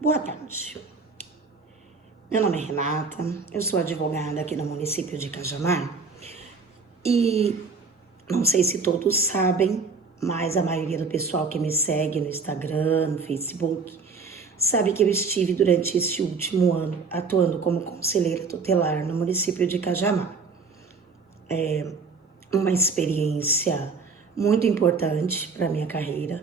Boa tarde. Meu nome é Renata, eu sou advogada aqui no município de Cajamar e não sei se todos sabem, mas a maioria do pessoal que me segue no Instagram, no Facebook, sabe que eu estive durante este último ano atuando como conselheira tutelar no município de Cajamar. É uma experiência muito importante para a minha carreira.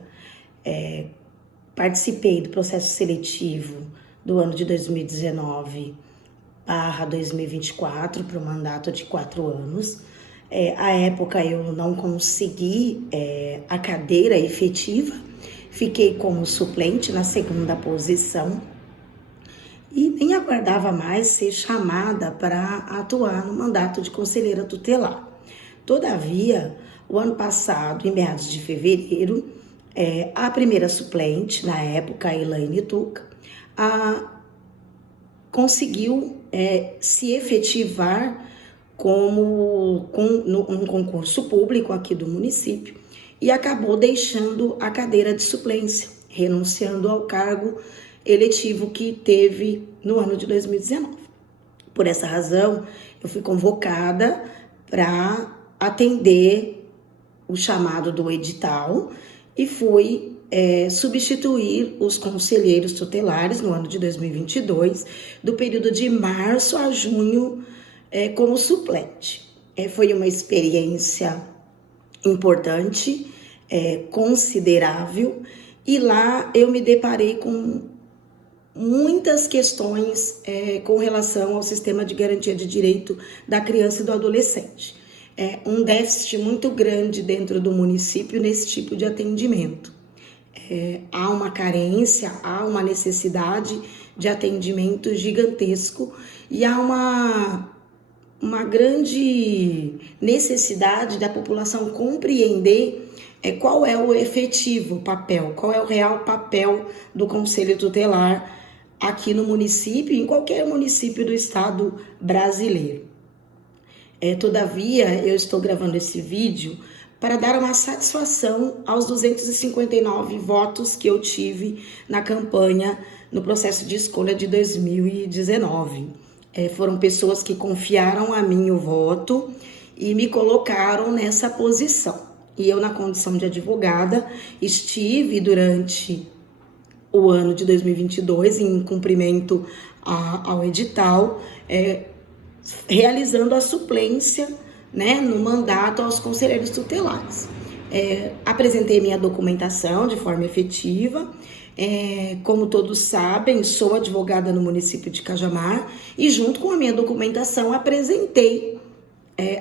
Participei do processo seletivo do ano de 2019/2024 para o mandato de 4 anos. À época eu não consegui a cadeira efetiva, fiquei como suplente na segunda posição e nem aguardava mais ser chamada para atuar no mandato de conselheira tutelar. Todavia, o ano passado, em meados de fevereiro, a primeira suplente, na época, a Elaine Tuca, conseguiu se efetivar num concurso público aqui do município e acabou deixando a cadeira de suplência, renunciando ao cargo eletivo que teve no ano de 2019. Por essa razão, eu fui convocada para atender o chamado do edital e fui substituir os conselheiros tutelares no ano de 2022, do período de março a junho, como suplente. Foi uma experiência importante, considerável, e lá eu me deparei com muitas questões com relação ao sistema de garantia de direito da criança e do adolescente. Um déficit muito grande dentro do município nesse tipo de atendimento. Há uma carência, há uma necessidade de atendimento gigantesco e há uma grande necessidade da população compreender qual é o efetivo papel, qual é o real papel do Conselho Tutelar aqui no município e em qualquer município do estado brasileiro. Todavia, eu estou gravando esse vídeo para dar uma satisfação aos 259 votos que eu tive na campanha, no processo de escolha de 2019. Foram pessoas que confiaram a mim o voto e me colocaram nessa posição. E eu, na condição de advogada, estive durante o ano de 2022 em cumprimento ao edital, realizando a suplência, no mandato aos conselheiros tutelares. Apresentei minha documentação de forma efetiva. Como todos sabem, sou advogada no município de Cajamar e junto com a minha documentação apresentei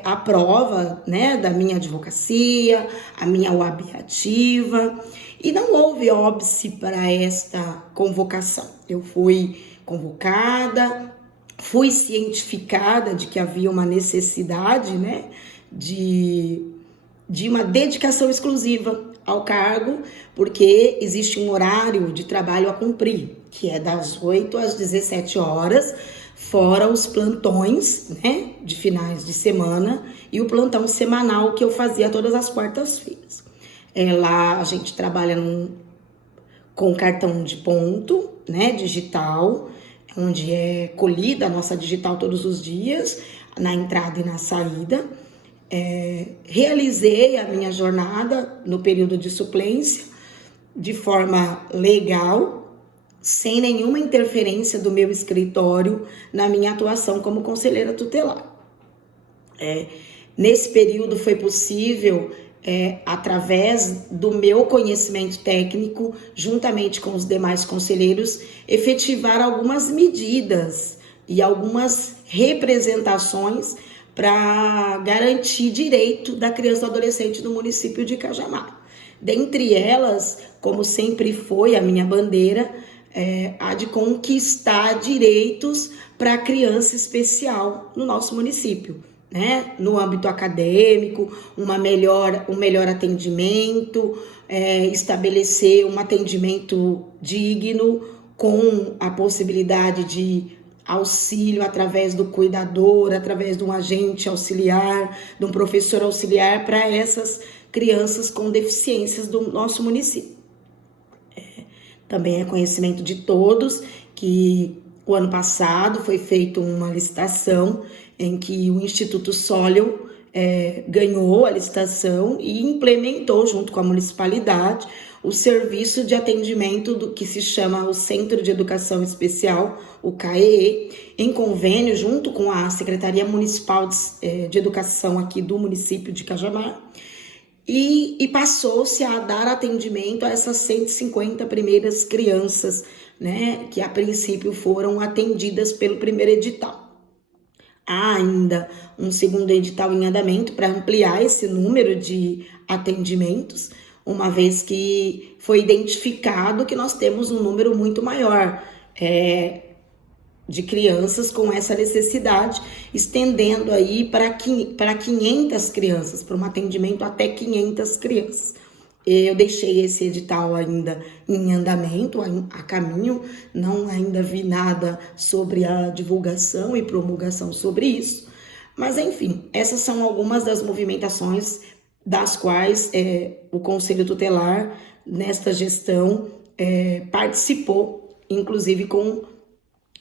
a prova da minha advocacia, a minha OAB ativa, e não houve óbice para esta convocação. Eu fui convocada, fui cientificada de que havia uma necessidade de uma dedicação exclusiva ao cargo, porque existe um horário de trabalho a cumprir, que é das 8 às 17 horas, fora os plantões de finais de semana e o plantão semanal que eu fazia todas as quartas-feiras. Lá a gente trabalha com cartão de ponto, digital, onde é colhida a nossa digital todos os dias, na entrada e na saída. Realizei a minha jornada no período de suplência de forma legal, sem nenhuma interferência do meu escritório na minha atuação como conselheira tutelar. Nesse período foi possível, através do meu conhecimento técnico, juntamente com os demais conselheiros, efetivar algumas medidas e algumas representações para garantir direito da criança e do adolescente no município de Cajamar. Dentre elas, como sempre foi a minha bandeira, a de conquistar direitos para a criança especial no nosso município, no âmbito acadêmico, um melhor atendimento, estabelecer um atendimento digno com a possibilidade de auxílio através do cuidador, através de um agente auxiliar, de um professor auxiliar para essas crianças com deficiências do nosso município. Também é conhecimento de todos que o ano passado foi feita uma licitação em que o Instituto Sólio ganhou a licitação e implementou, junto com a municipalidade, o serviço de atendimento do que se chama o Centro de Educação Especial, o CAEE, em convênio junto com a Secretaria Municipal de Educação aqui do município de Cajamar, e passou-se a dar atendimento a essas 150 primeiras crianças, né, que a princípio foram atendidas pelo primeiro edital. Há ainda um segundo edital em andamento para ampliar esse número de atendimentos, uma vez que foi identificado que nós temos um número muito maior de crianças com essa necessidade, estendendo aí para 500 crianças, para um atendimento até 500 crianças. Eu deixei esse edital ainda em andamento, a caminho, não ainda vi nada sobre a divulgação e promulgação sobre isso, mas enfim, essas são algumas das movimentações das quais o Conselho Tutelar, nesta gestão, participou, inclusive com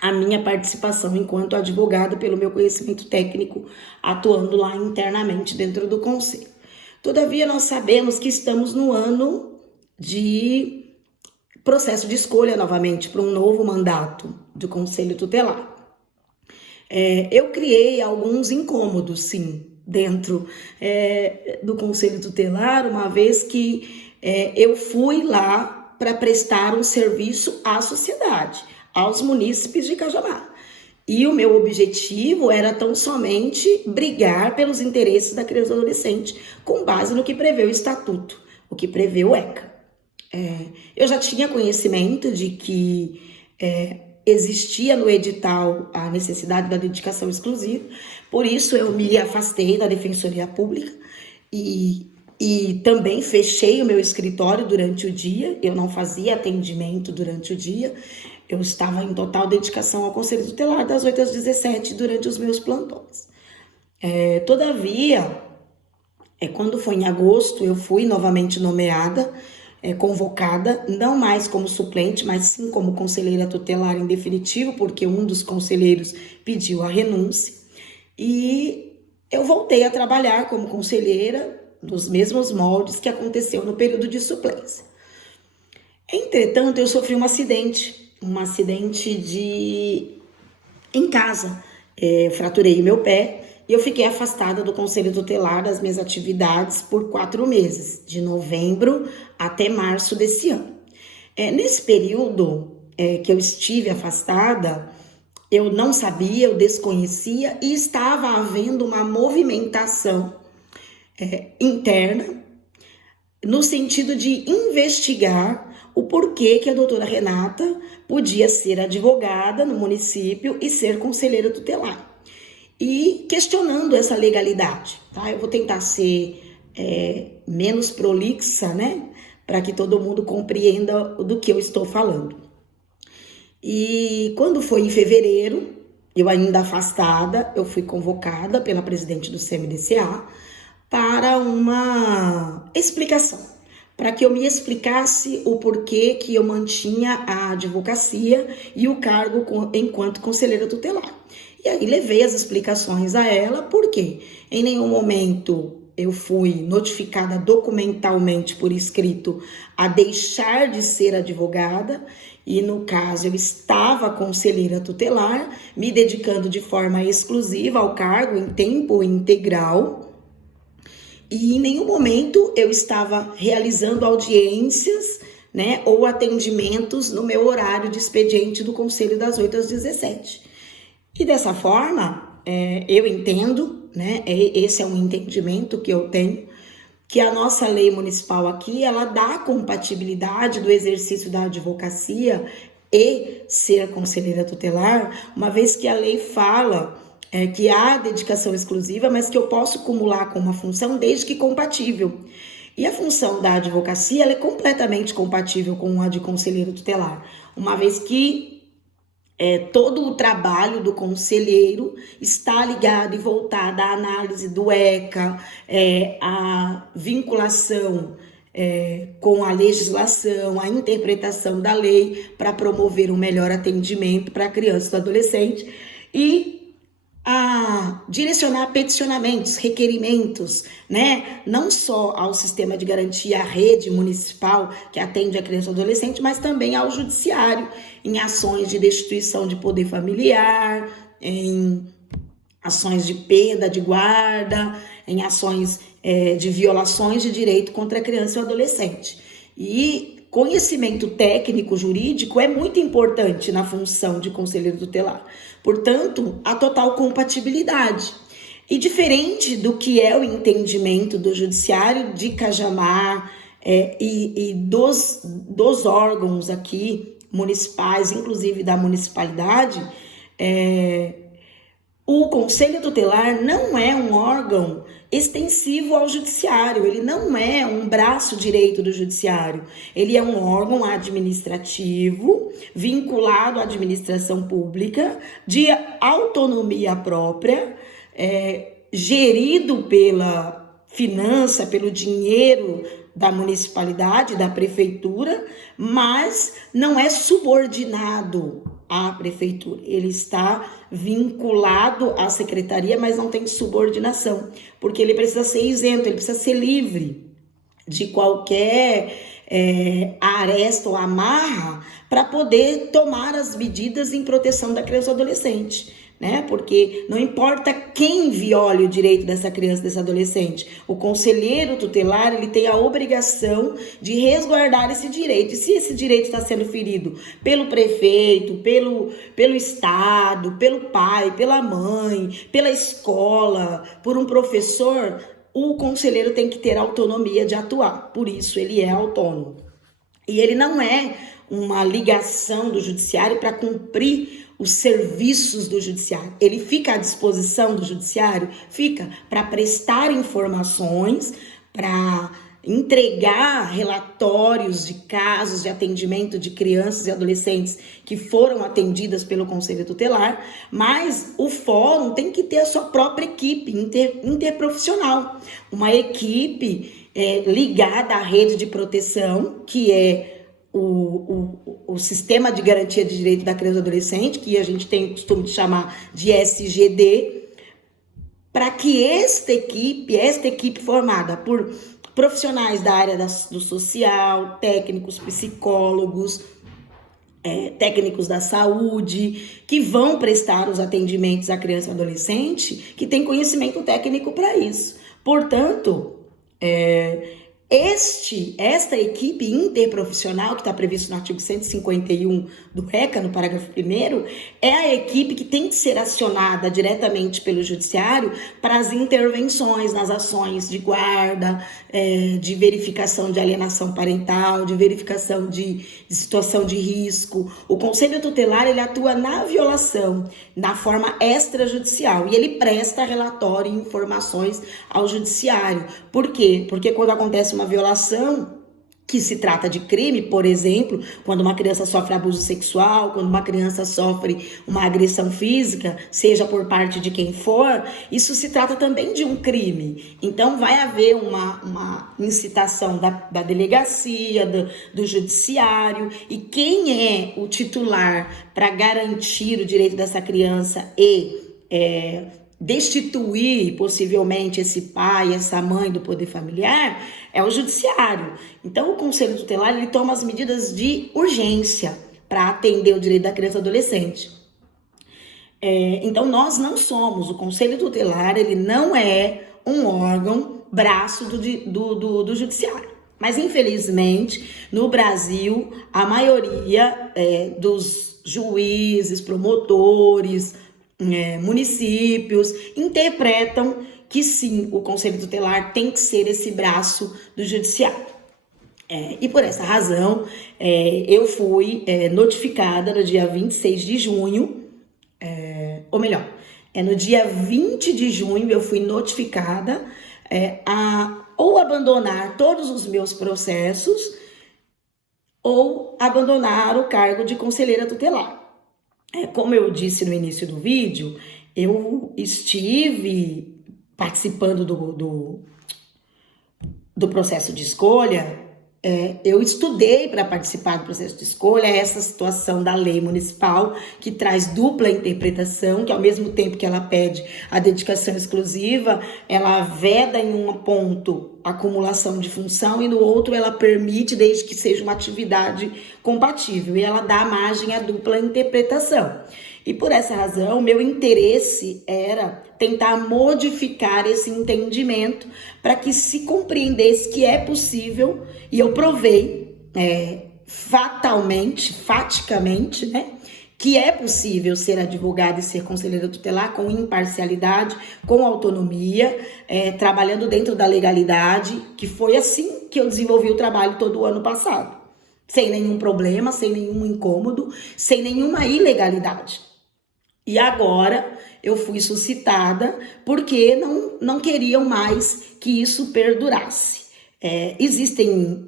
a minha participação enquanto advogada, pelo meu conhecimento técnico, atuando lá internamente dentro do Conselho. Todavia, nós sabemos que estamos no ano de processo de escolha novamente para um novo mandato do Conselho Tutelar. Eu criei alguns incômodos, sim, dentro do Conselho Tutelar, uma vez que eu fui lá para prestar um serviço à sociedade, aos munícipes de Cajamar. E o meu objetivo era tão somente brigar pelos interesses da criança e adolescente, com base no que prevê o Estatuto, o que prevê o ECA. Eu já tinha conhecimento de que existia no edital a necessidade da dedicação exclusiva, por isso eu me afastei da Defensoria Pública e também fechei o meu escritório durante o dia. Eu não fazia atendimento durante o dia. Eu estava em total dedicação ao Conselho Tutelar das 8 às 17 durante os meus plantões. Todavia, quando foi em agosto, eu fui novamente nomeada, convocada, não mais como suplente, mas sim como conselheira tutelar em definitivo, porque um dos conselheiros pediu a renúncia. E eu voltei a trabalhar como conselheira nos mesmos moldes que aconteceu no período de suplência. Entretanto, eu sofri um acidente em casa. Fraturei meu pé e eu fiquei afastada do Conselho Tutelar das minhas atividades por 4 meses, de novembro até março desse ano. Nesse período que eu estive afastada, eu não sabia, eu desconhecia e estava havendo uma movimentação interna no sentido de investigar o porquê que a doutora Renata podia ser advogada no município e ser conselheira tutelar. E questionando essa legalidade, tá? Eu vou tentar ser menos prolixa, né? Para que todo mundo compreenda do que eu estou falando. E quando foi em fevereiro, eu ainda afastada, eu fui convocada pela presidente do CMDCA para uma explicação, para que eu me explicasse o porquê que eu mantinha a advocacia e o cargo enquanto conselheira tutelar. E aí levei as explicações a ela, porque em nenhum momento eu fui notificada documentalmente por escrito a deixar de ser advogada, e no caso eu estava conselheira tutelar, me dedicando de forma exclusiva ao cargo em tempo integral, e em nenhum momento eu estava realizando audiências, né, ou atendimentos no meu horário de expediente do Conselho das 8 às 17. E dessa forma, eu entendo, né, esse é um entendimento que eu tenho, que a nossa lei municipal aqui, ela dá compatibilidade do exercício da advocacia e ser conselheira tutelar, uma vez que a lei fala que há dedicação exclusiva, mas que eu posso acumular com uma função desde que compatível. E a função da advocacia, ela é completamente compatível com a de conselheiro tutelar, uma vez que todo o trabalho do conselheiro está ligado e voltado à análise do ECA, à vinculação com a legislação, a interpretação da lei para promover um melhor atendimento para a criança e do adolescente e a direcionar peticionamentos, requerimentos, né? Não só ao sistema de garantia, à rede municipal que atende a criança e adolescente, mas também ao judiciário, em ações de destituição de poder familiar, em ações de perda de guarda, em ações de violações de direito contra a criança e o adolescente. E conhecimento técnico jurídico é muito importante na função de conselheiro tutelar. Portanto, a total compatibilidade. E diferente do que é o entendimento do judiciário de Cajamar e dos órgãos aqui municipais, inclusive da municipalidade, o Conselho Tutelar não é um órgão extensivo ao judiciário, ele não é um braço direito do judiciário, ele é um órgão administrativo vinculado à administração pública, de autonomia própria, gerido pela finança, pelo dinheiro da municipalidade, da prefeitura, mas não é subordinado à prefeitura. Ele está vinculado à secretaria, mas não tem subordinação, porque ele precisa ser isento, ele precisa ser livre de qualquer aresta ou amarra para poder tomar as medidas em proteção da criança ou adolescente, né? Porque não importa quem viole o direito dessa criança, desse adolescente, o conselheiro tutelar, ele tem a obrigação de resguardar esse direito. E se esse direito está sendo ferido pelo prefeito, pelo Estado, pelo pai, pela mãe, pela escola, por um professor, o conselheiro tem que ter autonomia de atuar. Por isso, ele é autônomo. E ele não é uma ligação do judiciário para cumprir os serviços do judiciário. Ele fica à disposição do judiciário? Fica para prestar informações, para entregar relatórios de casos de atendimento de crianças e adolescentes que foram atendidas pelo Conselho Tutelar, mas o fórum tem que ter a sua própria equipe interprofissional, uma equipe ligada à rede de proteção, que é o Sistema de Garantia de Direito da Criança e do Adolescente, que a gente tem o costume de chamar de SGD, para que esta equipe formada por profissionais da área do social, técnicos, psicólogos, técnicos da saúde, que vão prestar os atendimentos à criança e adolescente, que tem conhecimento técnico para isso. Portanto, esta equipe interprofissional, que está previsto no artigo 151 do RECA, no parágrafo 1º, é a equipe que tem que ser acionada diretamente pelo judiciário para as intervenções nas ações de guarda, de verificação de alienação parental, de verificação de situação de risco. O Conselho Tutelar, ele atua na violação, na forma extrajudicial, e ele presta relatório e informações ao judiciário. Por quê? Porque quando acontece uma violação, que se trata de crime, por exemplo, quando uma criança sofre abuso sexual, quando uma criança sofre uma agressão física, seja por parte de quem for, isso se trata também de um crime. Então, vai haver uma incitação da delegacia, do judiciário, e quem é o titular para garantir o direito dessa criança e destituir possivelmente esse pai, essa mãe do poder familiar, é o judiciário. Então, o Conselho Tutelar, ele toma as medidas de urgência para atender o direito da criança e adolescente. Então, nós não somos, o Conselho Tutelar, ele não é um órgão, braço do judiciário. Mas, infelizmente, no Brasil, a maioria dos juízes, promotores, municípios interpretam que sim, o Conselho Tutelar tem que ser esse braço do judiciário. E por essa razão, eu fui notificada no dia 26 de junho, ou melhor, no dia 20 de junho eu fui notificada a ou abandonar todos os meus processos ou abandonar o cargo de conselheira tutelar. Como eu disse no início do vídeo, eu estive participando do processo de escolha Eu estudei para participar do processo de escolha, essa situação da lei municipal, que traz dupla interpretação, que ao mesmo tempo que ela pede a dedicação exclusiva, ela veda em um ponto a acumulação de função e no outro ela permite, desde que seja uma atividade compatível, e ela dá margem à dupla interpretação. E por essa razão, meu interesse era tentar modificar esse entendimento para que se compreendesse que é possível, e eu provei faticamente, né, que é possível ser advogada e ser conselheira tutelar com imparcialidade, com autonomia, trabalhando dentro da legalidade, que foi assim que eu desenvolvi o trabalho todo o ano passado, sem nenhum problema, sem nenhum incômodo, sem nenhuma ilegalidade. E agora eu fui suscitada porque não queriam mais que isso perdurasse. Existem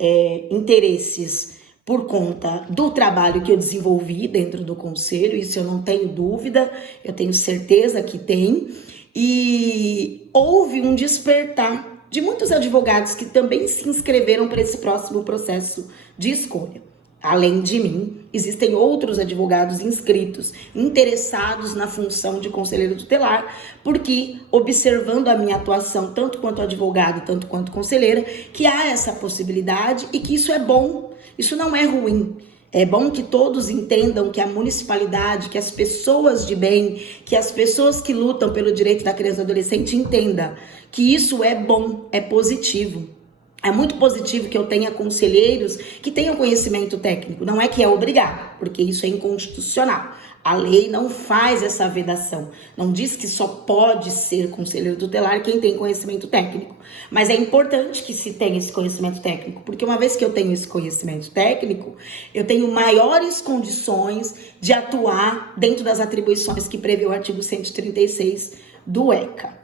interesses por conta do trabalho que eu desenvolvi dentro do conselho, isso eu não tenho dúvida, eu tenho certeza que tem, e houve um despertar de muitos advogados que também se inscreveram para esse próximo processo de escolha. Além de mim, existem outros advogados inscritos, interessados na função de conselheiro tutelar, porque observando a minha atuação, tanto quanto advogada, tanto quanto conselheira, que há essa possibilidade e que isso é bom, isso não é ruim. É bom que todos entendam que a municipalidade, que as pessoas de bem, que as pessoas que lutam pelo direito da criança e do adolescente entendam que isso é bom, é positivo. É muito positivo que eu tenha conselheiros que tenham conhecimento técnico. Não é que é obrigado, porque isso é inconstitucional. A lei não faz essa vedação. Não diz que só pode ser conselheiro tutelar quem tem conhecimento técnico. Mas é importante que se tenha esse conhecimento técnico, porque uma vez que eu tenho esse conhecimento técnico, eu tenho maiores condições de atuar dentro das atribuições que prevê o artigo 136 do ECA.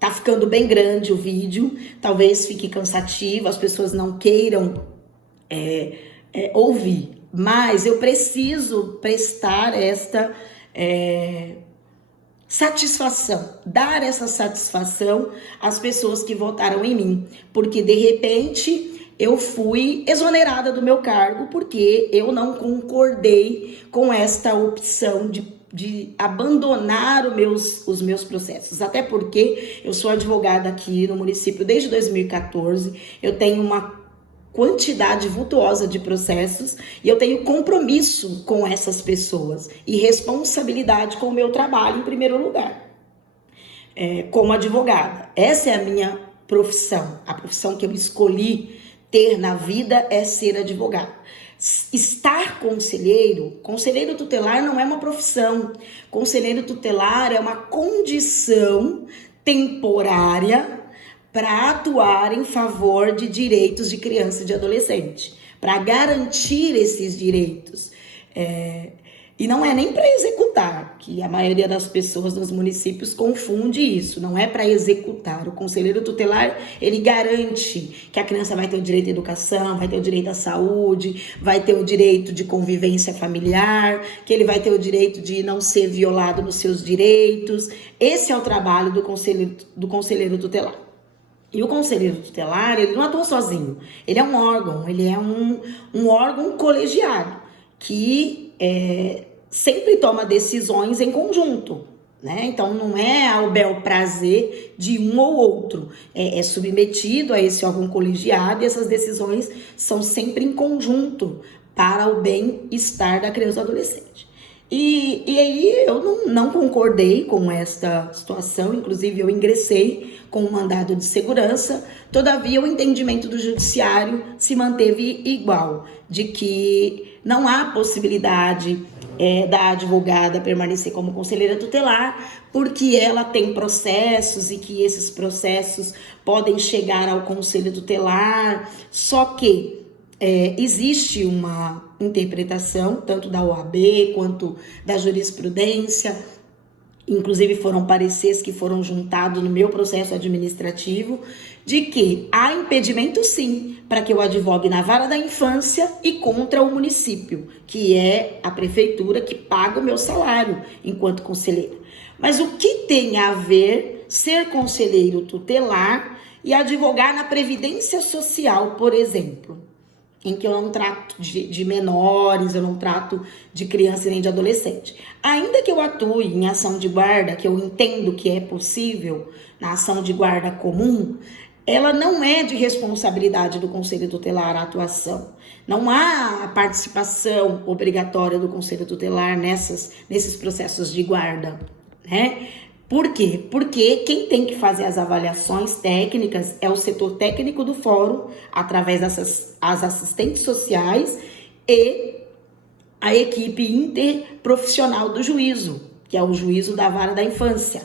Tá ficando bem grande o vídeo, talvez fique cansativo, as pessoas não queiram ouvir, mas eu preciso prestar esta satisfação, dar essa satisfação às pessoas que votaram em mim, porque de repente eu fui exonerada do meu cargo porque eu não concordei com esta opção de abandonar os meus processos, até porque eu sou advogada aqui no município desde 2014, eu tenho uma quantidade vultuosa de processos e eu tenho compromisso com essas pessoas e responsabilidade com o meu trabalho em primeiro lugar, como advogada. Essa é a minha profissão, a profissão que eu escolhi ter na vida é ser advogada. Estar conselheiro tutelar não é uma profissão. Conselheiro tutelar é uma condição temporária para atuar em favor de direitos de criança e de adolescente, para garantir esses direitos. E não é nem para executar, que a maioria das pessoas nos municípios confunde isso, não é para executar. O conselheiro tutelar, ele garante que a criança vai ter o direito à educação, vai ter o direito à saúde, vai ter o direito de convivência familiar, que ele vai ter o direito de não ser violado nos seus direitos. Esse é o trabalho do conselheiro tutelar. E o conselheiro tutelar, ele não atua sozinho, ele é um órgão, ele é um órgão colegiado, que sempre toma decisões em conjunto, né? Então não é ao bel prazer de um ou outro, é submetido a esse órgão colegiado e essas decisões são sempre em conjunto para o bem-estar da criança e do adolescente. E aí eu não concordei com esta situação, inclusive eu ingressei com um mandado de segurança, todavia o entendimento do judiciário se manteve igual, de que não há possibilidade da advogada permanecer como conselheira tutelar, porque ela tem processos e que esses processos podem chegar ao conselho tutelar, só que existe uma interpretação, tanto da OAB quanto da jurisprudência, inclusive foram pareceres que foram juntados no meu processo administrativo, de que há impedimento sim para que eu advogue na vara da infância e contra o município, que é a prefeitura que paga o meu salário enquanto conselheira. Mas o que tem a ver ser conselheiro tutelar e advogar na previdência social, por exemplo, em que eu não trato de menores, eu não trato de criança nem de adolescente. Ainda que eu atue em ação de guarda, que eu entendo que é possível na ação de guarda comum, ela não é de responsabilidade do Conselho Tutelar a atuação. Não há a participação obrigatória do Conselho Tutelar nesses processos de guarda, né? Por quê? Porque quem tem que fazer as avaliações técnicas é o setor técnico do fórum, através as assistentes sociais e a equipe interprofissional do juízo, que é o juízo da vara da infância,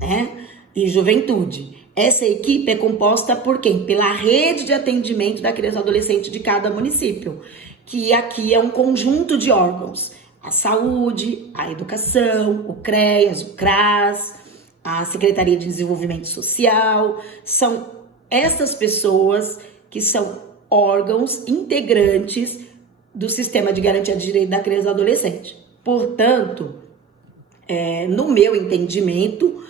né, e juventude. Essa equipe é composta por quem? Pela rede de atendimento da criança e adolescente de cada município, que aqui é um conjunto de órgãos. A saúde, a educação, o CREAS, o CRAS, a Secretaria de Desenvolvimento Social, são essas pessoas que são órgãos integrantes do sistema de garantia de direito da criança e adolescente. Portanto, no meu entendimento,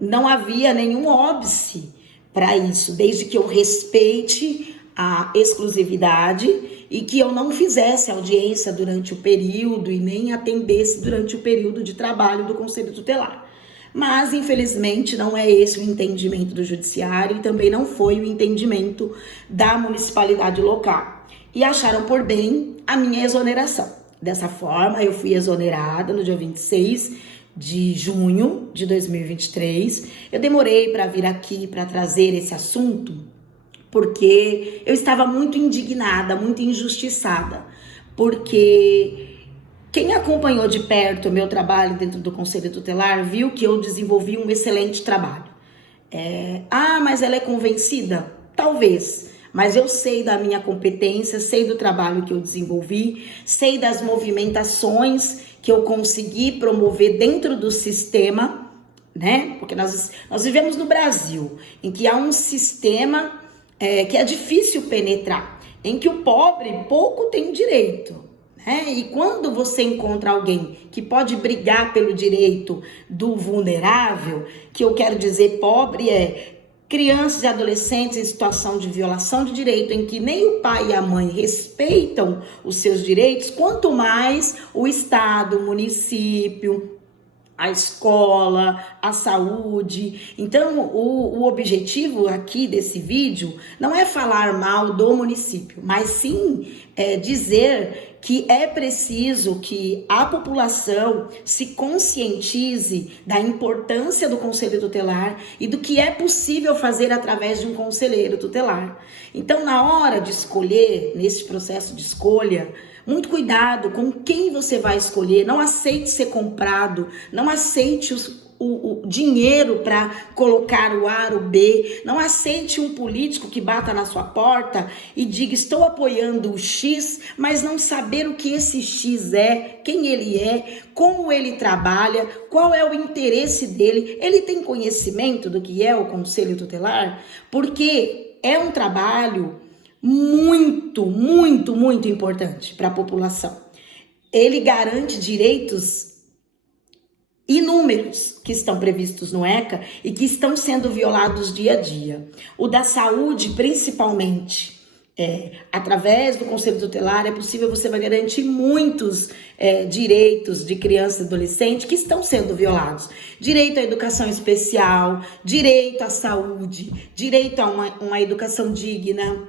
não havia nenhum óbice para isso, desde que eu respeite a exclusividade e que eu não fizesse audiência durante o período e nem atendesse durante o período de trabalho do Conselho Tutelar. Mas, infelizmente, não é esse o entendimento do judiciário e também não foi o entendimento da municipalidade local. E acharam por bem a minha exoneração. Dessa forma, eu fui exonerada no dia 26 de junho de 2023. Eu demorei para vir aqui para trazer esse assunto porque eu estava muito indignada, muito injustiçada, porque quem acompanhou de perto o meu trabalho dentro do Conselho Tutelar viu que eu desenvolvi um excelente trabalho. Mas ela é convencida? Talvez, mas eu sei da minha competência, sei do trabalho que eu desenvolvi, sei das movimentações que eu consegui promover dentro do sistema, né? Porque nós vivemos no Brasil, em que há um sistema que é difícil penetrar, em que o pobre pouco tem direito, né? E quando você encontra alguém que pode brigar pelo direito do vulnerável, que eu quero dizer pobre crianças e adolescentes em situação de violação de direito, em que nem o pai e a mãe respeitam os seus direitos, quanto mais o Estado, o município, a escola, a saúde. Então, o objetivo aqui desse vídeo não é falar mal do município, mas sim dizer que é preciso que a população se conscientize da importância do Conselho Tutelar e do que é possível fazer através de um conselheiro tutelar. Então, na hora de escolher, nesse processo de escolha, muito cuidado com quem você vai escolher. Não aceite ser comprado, não aceite o dinheiro para colocar o A, o B, não aceite um político que bata na sua porta e diga estou apoiando o X, mas não saber o que esse X é, quem ele é, como ele trabalha, qual é o interesse dele. Ele tem conhecimento do que é o Conselho Tutelar? Porque é um trabalho muito, muito, muito importante para a população. Ele garante direitos inúmeros que estão previstos no ECA e que estão sendo violados dia a dia. O da saúde, principalmente, através do Conselho Tutelar, é possível você vai garantir muitos direitos de criança e adolescente que estão sendo violados. Direito à educação especial, direito à saúde, direito a uma educação digna,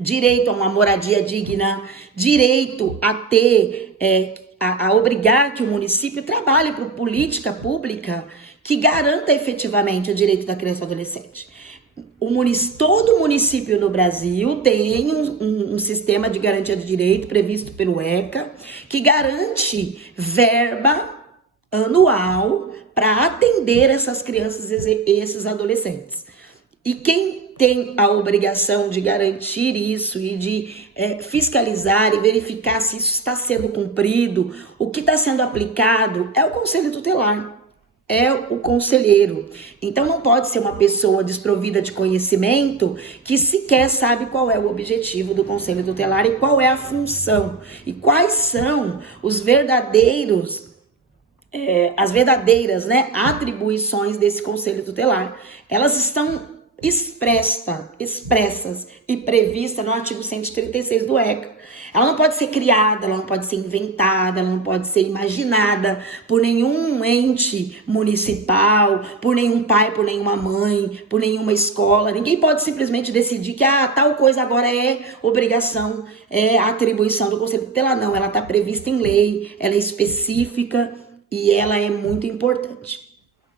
direito a uma moradia digna, direito a ter, a obrigar que o município trabalhe por política pública que garanta efetivamente o direito da criança e adolescente. Todo município no Brasil tem um sistema de garantia de direito previsto pelo ECA, que garante verba anual para atender essas crianças e esses adolescentes. E quem tem a obrigação de garantir isso e de fiscalizar e verificar se isso está sendo cumprido, o que está sendo aplicado, é o Conselho Tutelar, é o conselheiro. Então não pode ser uma pessoa desprovida de conhecimento que sequer sabe qual é o objetivo do Conselho Tutelar e qual é a função e quais são os verdadeiros as verdadeiras, atribuições desse Conselho Tutelar. Elas estão expressas e previstas no artigo 136 do ECA. Ela não pode ser criada, ela não pode ser inventada, ela não pode ser imaginada por nenhum ente municipal, por nenhum pai, por nenhuma mãe, por nenhuma escola. Ninguém pode simplesmente decidir que tal coisa agora é obrigação, é atribuição do Conselho Tutelar. Não, ela está prevista em lei, ela é específica e ela é muito importante.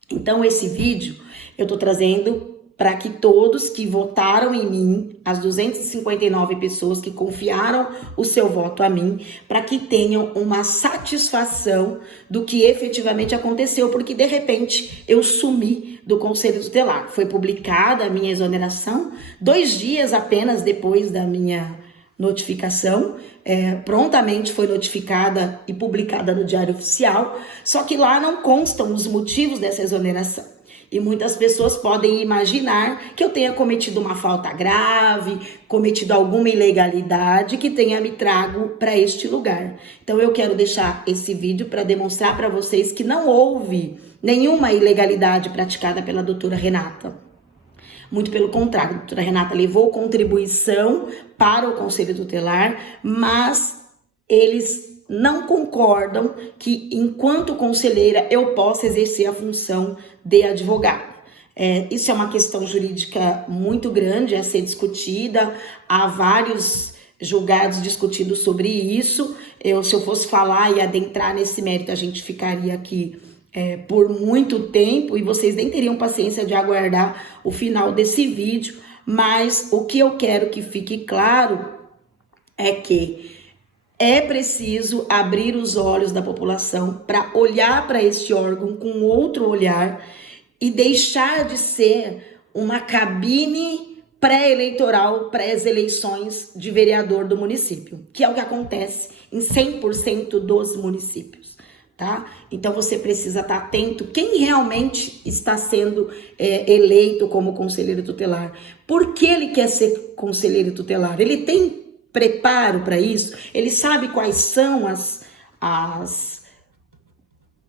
Então, esse vídeo eu estou trazendo para que todos que votaram em mim, as 259 pessoas que confiaram o seu voto a mim, para que tenham uma satisfação do que efetivamente aconteceu, porque de repente eu sumi do Conselho Tutelar. Foi publicada a minha exoneração 2 dias apenas depois da minha notificação, prontamente foi notificada e publicada no Diário Oficial, só que lá não constam os motivos dessa exoneração. E muitas pessoas podem imaginar que eu tenha cometido uma falta grave, cometido alguma ilegalidade que tenha me trago para este lugar. Então eu quero deixar esse vídeo para demonstrar para vocês que não houve nenhuma ilegalidade praticada pela doutora Renata. Muito pelo contrário, a doutora Renata levou contribuição para o Conselho Tutelar, mas eles não concordam que, enquanto conselheira, eu possa exercer a função de advogada. Isso é uma questão jurídica muito grande a ser discutida, há vários julgados discutindo sobre isso. Se eu fosse falar e adentrar nesse mérito, a gente ficaria aqui por muito tempo e vocês nem teriam paciência de aguardar o final desse vídeo, mas o que eu quero que fique claro é que é preciso abrir os olhos da população para olhar para este órgão com outro olhar e deixar de ser uma cabine pré-eleitoral para as eleições de vereador do município, que é o que acontece em 100% dos municípios, tá? Então você precisa estar atento quem realmente está sendo eleito como conselheiro tutelar. Por que ele quer ser conselheiro tutelar? Ele tem preparo para isso? Ele sabe quais são as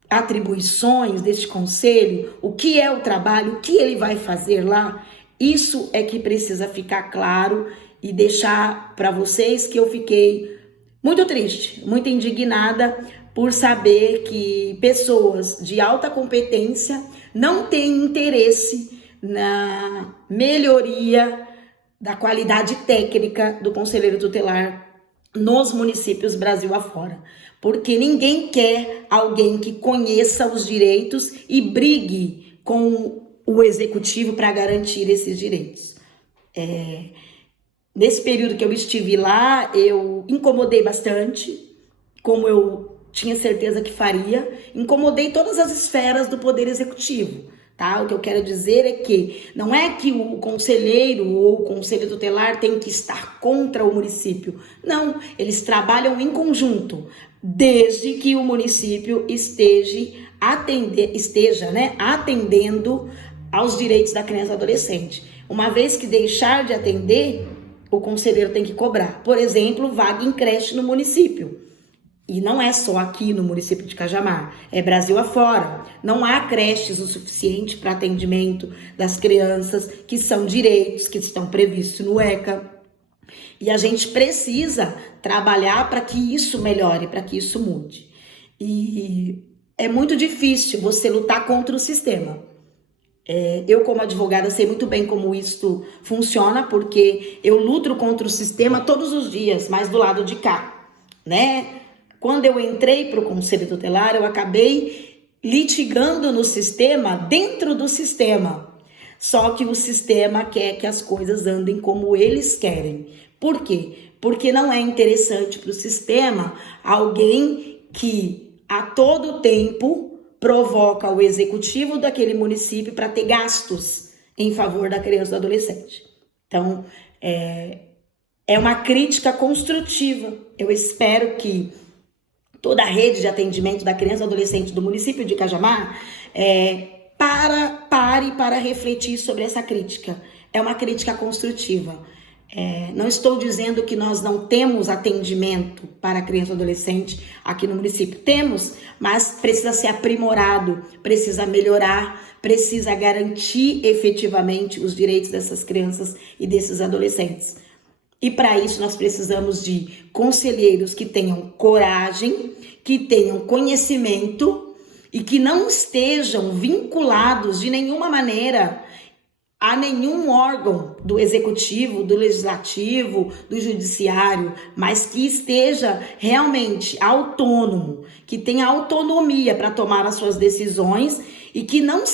atribuições deste conselho? O que é o trabalho? O que ele vai fazer lá? Isso é que precisa ficar claro e deixar para vocês que eu fiquei muito triste, muito indignada por saber que pessoas de alta competência não têm interesse na melhoria da qualidade técnica do conselheiro tutelar nos municípios Brasil afora. Porque ninguém quer alguém que conheça os direitos e brigue com o executivo para garantir esses direitos. Nesse período que eu estive lá, eu incomodei bastante, como eu tinha certeza que faria, incomodei todas as esferas do poder executivo. Tá? O que eu quero dizer é que não é que o conselheiro ou o conselho tutelar tem que estar contra o município. Não, eles trabalham em conjunto, desde que o município esteja atendendo aos direitos da criança e adolescente. Uma vez que deixar de atender, o conselheiro tem que cobrar. Por exemplo, vaga em creche no município. E não é só aqui no município de Cajamar, é Brasil afora. Não há creches o suficiente para atendimento das crianças, que são direitos que estão previstos no ECA. E a gente precisa trabalhar para que isso melhore, para que isso mude. E é muito difícil você lutar contra o sistema. Eu, como advogada, sei muito bem como isso funciona, porque eu luto contra o sistema todos os dias, mas do lado de cá, né? Quando eu entrei para o Conselho Tutelar, eu acabei litigando no sistema, dentro do sistema. Só que o sistema quer que as coisas andem como eles querem. Por quê? Porque não é interessante para o sistema alguém que a todo tempo provoca o executivo daquele município para ter gastos em favor da criança e do adolescente. Então, é uma crítica construtiva. Eu espero que toda a rede de atendimento da criança e adolescente do município de Cajamar pare para refletir sobre essa crítica. É uma crítica construtiva. Não estou dizendo que nós não temos atendimento para criança e adolescente aqui no município. Temos, mas precisa ser aprimorado, precisa melhorar, precisa garantir efetivamente os direitos dessas crianças e desses adolescentes. E para isso nós precisamos de conselheiros que tenham coragem, que tenham conhecimento e que não estejam vinculados de nenhuma maneira a nenhum órgão do executivo, do legislativo, do judiciário, mas que esteja realmente autônomo, que tenha autonomia para tomar as suas decisões e que não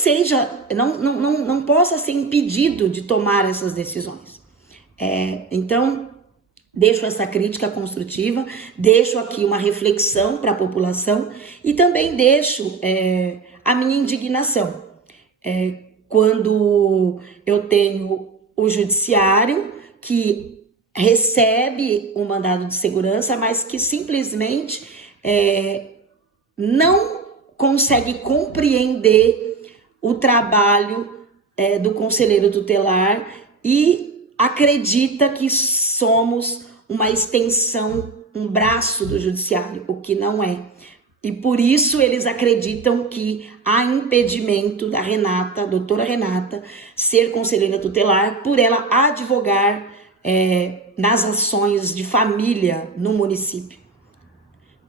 possa ser impedido de tomar essas decisões. Então, deixo essa crítica construtiva, deixo aqui uma reflexão para a população e também deixo a minha indignação. Quando eu tenho o judiciário que recebe um mandado de segurança, mas que simplesmente não consegue compreender o trabalho do conselheiro tutelar e acredita que somos uma extensão, um braço do judiciário, o que não é. E por isso eles acreditam que há impedimento da Renata, doutora Renata, ser conselheira tutelar, por ela advogar nas ações de família no município.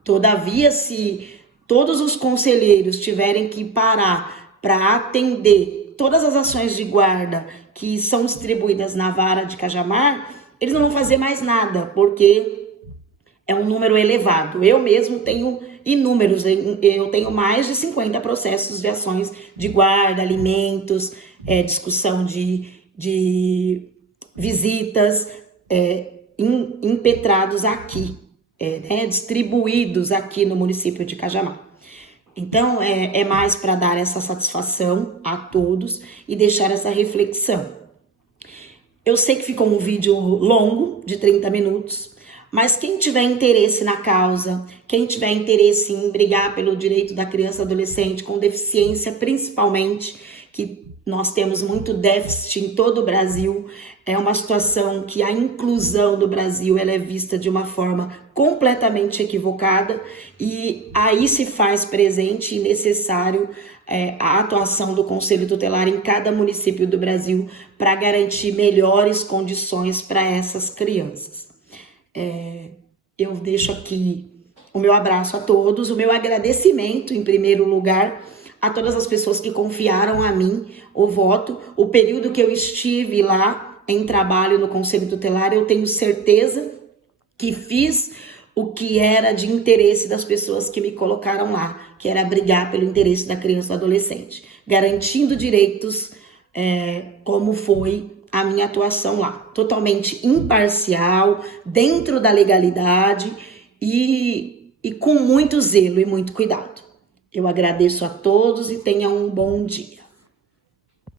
Todavia, se todos os conselheiros tiverem que parar para atender todas as ações de guarda que são distribuídas na vara de Cajamar, eles não vão fazer mais nada, porque é um número elevado. Eu mesmo tenho inúmeros, eu tenho mais de 50 processos de ações de guarda, alimentos, discussão de visitas impetrados aqui, distribuídos aqui no município de Cajamar. Então, é mais para dar essa satisfação a todos e deixar essa reflexão. Eu sei que ficou um vídeo longo, de 30 minutos, mas quem tiver interesse na causa, quem tiver interesse em brigar pelo direito da criança e adolescente com deficiência, principalmente, que nós temos muito déficit em todo o Brasil, é uma situação que a inclusão do Brasil ela é vista de uma forma completamente equivocada e aí se faz presente e necessário a atuação do Conselho Tutelar em cada município do Brasil para garantir melhores condições para essas crianças. Eu deixo aqui o meu abraço a todos, o meu agradecimento, em primeiro lugar, a todas as pessoas que confiaram a mim o voto. O período que eu estive lá em trabalho no Conselho Tutelar, eu tenho certeza que fiz o que era de interesse das pessoas que me colocaram lá, que era brigar pelo interesse da criança e do adolescente, garantindo direitos como foi a minha atuação lá, totalmente imparcial, dentro da legalidade e com muito zelo e muito cuidado. Eu agradeço a todos e tenham um bom dia.